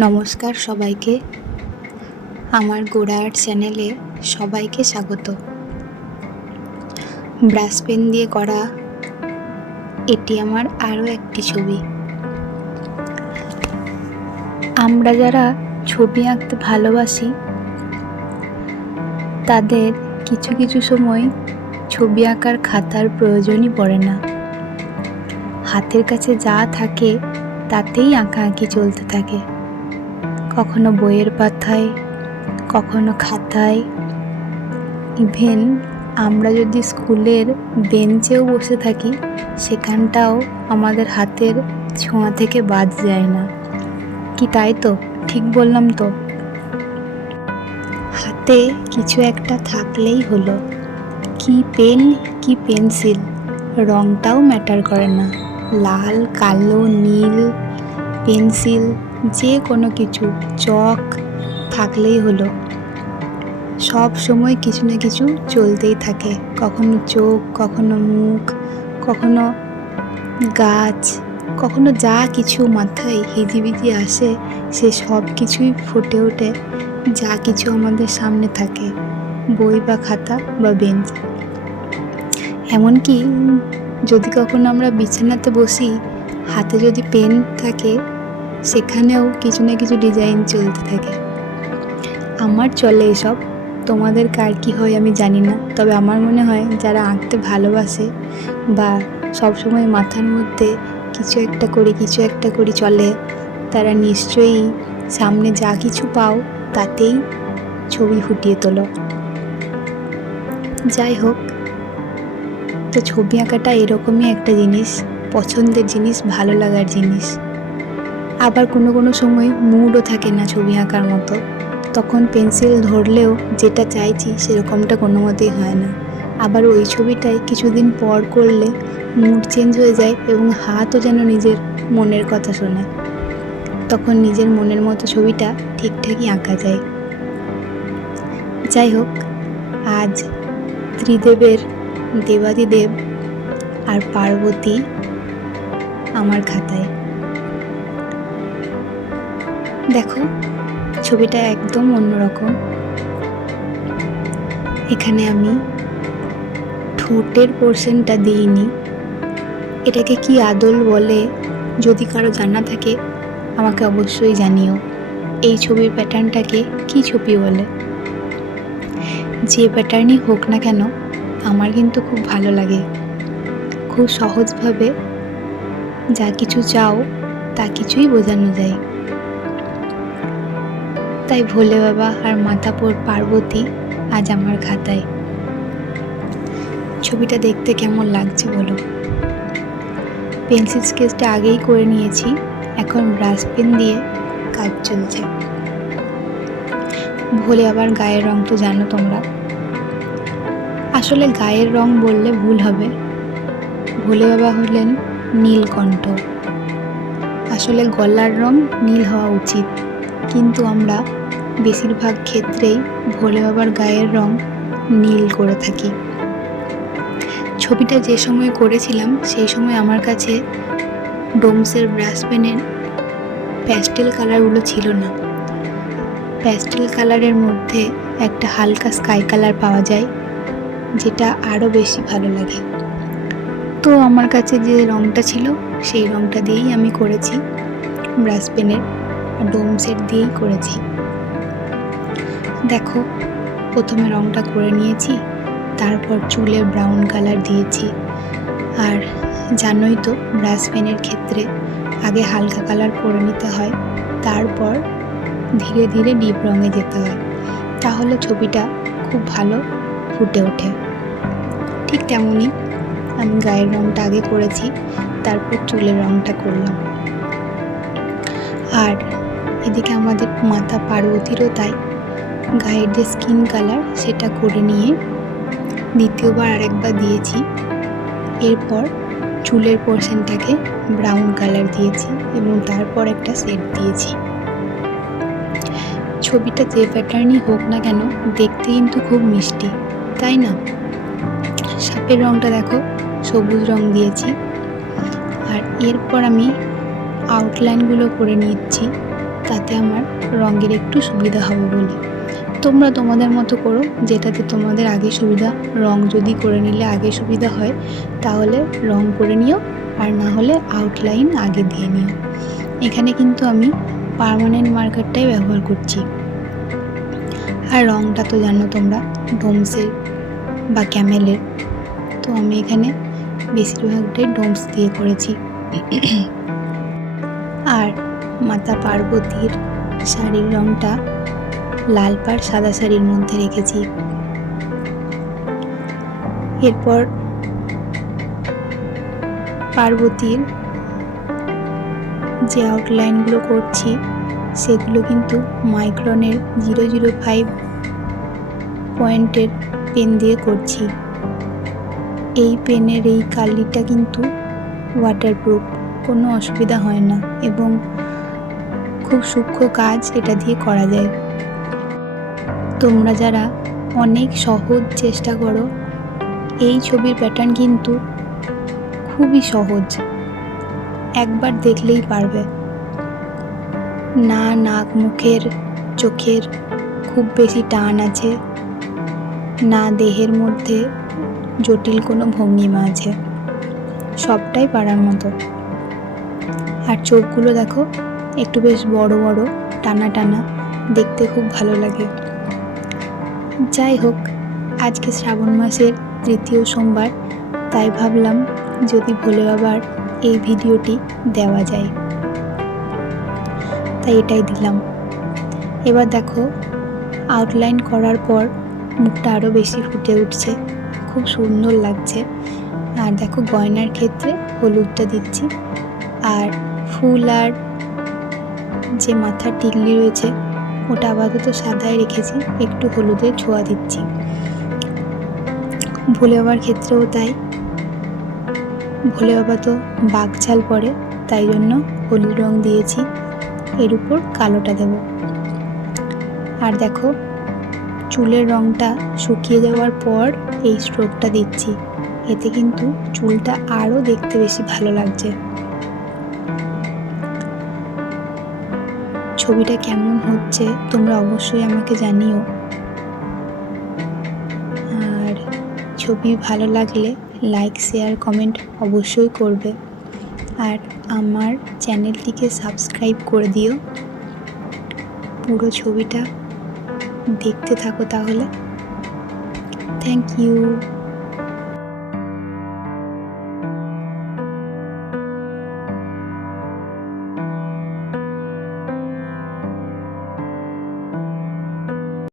নমস্কার সবাইকে, আমার গোড়া আর্ট চ্যানেলে সবাইকে স্বাগত। ব্রাশ পেন দিয়ে করা এটি আমার আরও একটি ছবি। আমরা যারা ছবি আঁকতে ভালোবাসি তাদের কিছু কিছু সময় ছবি আঁকার খাতার প্রয়োজনই পড়ে না। হাতের কাছে যা থাকে তাতেই আঁকাআঁকি চলতে থাকে, কখনো বইয়ের পাতায়, কখনো খাতায়। ইভেন আমরা যদি স্কুলের বেঞ্চেও বসে থাকি সেখানটাও আমাদের হাতের ছোঁয়া থেকে বাদ যায় না। কি তাই তো? ঠিক বললাম তো? হাতে কিছু একটা থাকলেই হলো, কি পেন কি পেন্সিল, রঙটাও ম্যাটার করে না। লাল, কালো, নীল, পেন্সিল, যে কোনো কিছু, চক থাকলেই হলো। সব সময় কিছু না কিছু চলতেই থাকে, কখনো চোখ, কখনো মুখ, কখনো গাছ, কখনো যা কিছু মাথায় হিজিবিজি আসে সে সব কিছুই ফুটে ওঠে যা কিছু আমাদের সামনে থাকে, বই বা খাতা বা বেঞ্চ। এমনকি যদি কখনো আমরা বিছানাতে বসি, হাতে যদি পেন থাকে সেখানেও কিছু না কিছু ডিজাইন চলতে থাকে। আমার চলে এসব, তোমাদের কার কী হয় আমি জানি না, তবে আমার মনে হয় যারা আঁকতে ভালোবাসে বা সবসময় মাথার মধ্যে কিছু একটা করি চলে, তারা নিশ্চয়ই সামনে যা কিছু পাও তাতেই ছবি ফুটিয়ে তোলো। যাই হোক, তো ছবি আঁকাটা এরকমই একটা জিনিস, পছন্দের জিনিস, ভালো লাগার জিনিস। আবার কোনো সময় মুডও থাকে না ছবি আঁকার মতো, তখন পেন্সিল ধরলেও যেটা চাইছি সেরকমটা কোনো মতেই হয় না। আবার ওই ছবিটাই কিছুদিন পর করলে মুড চেঞ্জ হয়ে যায় এবং হাতও যেন নিজের মনের কথা শোনে, তখন নিজের মনের মতো ছবিটা ঠিকঠাকই আঁকা যায়। যাই হোক, আজ ত্রিদেবের দেবাদিদেব আর পার্বতী আমার খাতায়। দেখো, ছবিটা একদম অন্যরকম। এখানে আমি ঠোঁটের পোর্শনটা দিইনি। এটাকে কি আদল বলে, যদি কারো জানা থাকে আমাকে অবশ্যই জানিও। এই ছবির প্যাটার্নটাকে কি ছবি বলে? যে প্যাটার্নই হোক না কেন, আমার কিন্তু খুব ভালো লাগে। খুব সহজভাবে যা কিছু চাও তা কিছুই বোঝানো যায়। তাই ভোলে বাবা আর মাতাপুর পার্বতী আজ আমার খাতায়। ছবিটা দেখতে কেমন লাগছে বলো? পেন্সিল স্কেচটা আগেই করে নিয়েছি, এখন ব্রাশ পেন দিয়ে কাজ চলছে। ভোলে বাবার গায়ের রং তো জানো তোমরা। আসলে গায়ের রং বললে ভুল হবে, ভোলে বাবা হলেন নীলকণ্ঠ। আসলে গলার রং নীল হওয়া উচিত, কিন্তু আমরা বেশিরভাগ ক্ষেত্রেই ভোলে বাবার গায়ের রং নীল করে থাকি। ছবিটা যে সময় করেছিলাম সেই সময় আমার কাছে ডোমসের ব্রাশ পেনের প্যাস্টেল কালারগুলো ছিল না। প্যাস্টেল কালারের মধ্যে একটা হালকা স্কাই কালার পাওয়া যায়, যেটা আরও বেশি ভালো লাগে। তো আমার কাছে যে রঙটা ছিল সেই রঙটা দিয়েই আমি করেছি, ব্রাশ পেনের আর ডোমসের দিয়েই করেছি। দেখো, প্রথমে রঙটা করে নিয়েছি, তারপর চুলে ব্রাউন কালার দিয়েছি। আর জানোই তো, ব্রাশ পেনের ক্ষেত্রে আগে হালকা কালার করে নিতে হয়, তারপর ধীরে ধীরে ডিপ রঙে যেতে হয়, তাহলে ছবিটা খুব ভালো ফুটে ওঠে। ঠিক তেমনই আমি গায়ের রঙটা আগে করেছি, তারপর চুলের রঙটা করলাম। আর এদিকে আমাদের মাতা পার্বতীরও তাই, গায়ের যে স্কিন কালার সেটা করে নিয়ে দ্বিতীয়বার আরেকবার দিয়েছি। এরপর চুলের পোর্শনটাকে ব্রাউন কালার দিয়েছি এবং তারপর একটা সেট দিয়েছি। ছবিটা যে প্যাটার্নই হোক না কেন দেখতে কিন্তু খুব মিষ্টি, তাই না? সাপের রঙটা দেখো, সবুজ রং দিয়েছি। আর এরপর আমি আউটলাইনগুলো করে নিচ্ছি তাতে আমার রঙের একটু সুবিধা হবে বলে। তোমরা তোমাদের মতো করো, যেটাতে তোমাদের আগে সুবিধা। রং যদি করে নিলে আগে সুবিধা হয় তাহলে রং করে নিও, আর না হলে আউটলাইন আগে দিয়ে নিও। এখানে কিন্তু আমি পার্মানেন্ট মার্কারটাই ব্যবহার করছি। আর রংটা তো জানো তোমরা ডোমসের বা ক্যামেলের, তো আমি এখানে বেশিরভাগটাই ডোমস দিয়ে করেছি। আর মাতা পার্বতীর শাড়ির রংটা লাল পাড় সাদা শাড়ির মধ্যে রেখেছি। এরপর পার্বতীর যে আউটলাইনগুলো করছি সেগুলো কিন্তু মাইক্রনের 005 পয়েন্টের পেন দিয়ে করছি। এই পেনের এই কালিটা কিন্তু ওয়াটারপ্রুফ, কোনো অসুবিধা হয় না এবং খুব সূক্ষ্ম কাজ এটা দিয়ে করা যায়। তোমরা যারা অনেক সহজ চেষ্টা করো, এই ছবির প্যাটার্ন কিন্তু খুবই সহজ, একবার দেখলেই পারবে। না নাক মুখের চোখের খুব বেশি টান আছে, না দেহের মধ্যে জটিল কোনো ভঙ্গিমা আছে, সবটাই পারার মতো। আর চোখগুলো দেখো একটু বেশ বড় বড়, টানা টানা, দেখতে খুব ভালো লাগে। যাই হোক, আজকে শ্রাবণ মাসের 3য় সোমবার, তাই ভাবলাম যদি ভোলে বাবার এই ভিডিওটি দেওয়া যায়, তাই এটাই দিলাম। এবার দেখো আউটলাইন করার পর মুখটা আরও বেশি ফুটে উঠছে, খুব সুন্দর লাগছে। আর দেখো গয়নার ক্ষেত্রে হলুদটা দিচ্ছি, আর ফুল আর যে মাথার টিকলি রয়েছে ওটা আপাতত সাদায় রেখেছি, একটু হলুদের ছোঁয়া দিচ্ছি। ভোলে বাবার ক্ষেত্রেও তাই, ভোলে বাবা তো বাঘছাল পরে, তাই জন্য হলুদ রং দিয়েছি, এর উপর কালোটা দেব। আর দেখো চুলের রংটা শুকিয়ে যাওয়ার পর এই স্ট্রোকটা দিচ্ছি, এতে কিন্তু চুলটা আরও দেখতে বেশি ভালো লাগছে। ছবিটা কেমন হচ্ছে তোমরা অবশ্যই আমাকে জানিও, আর ছবি ভালো লাগলে লাইক শেয়ার কমেন্ট অবশ্যই করবে, আর আমার চ্যানেলটিকে সাবস্ক্রাইব করে দিও। পুরো ছবিটা দেখতে থাকো তাহলে। Thank you.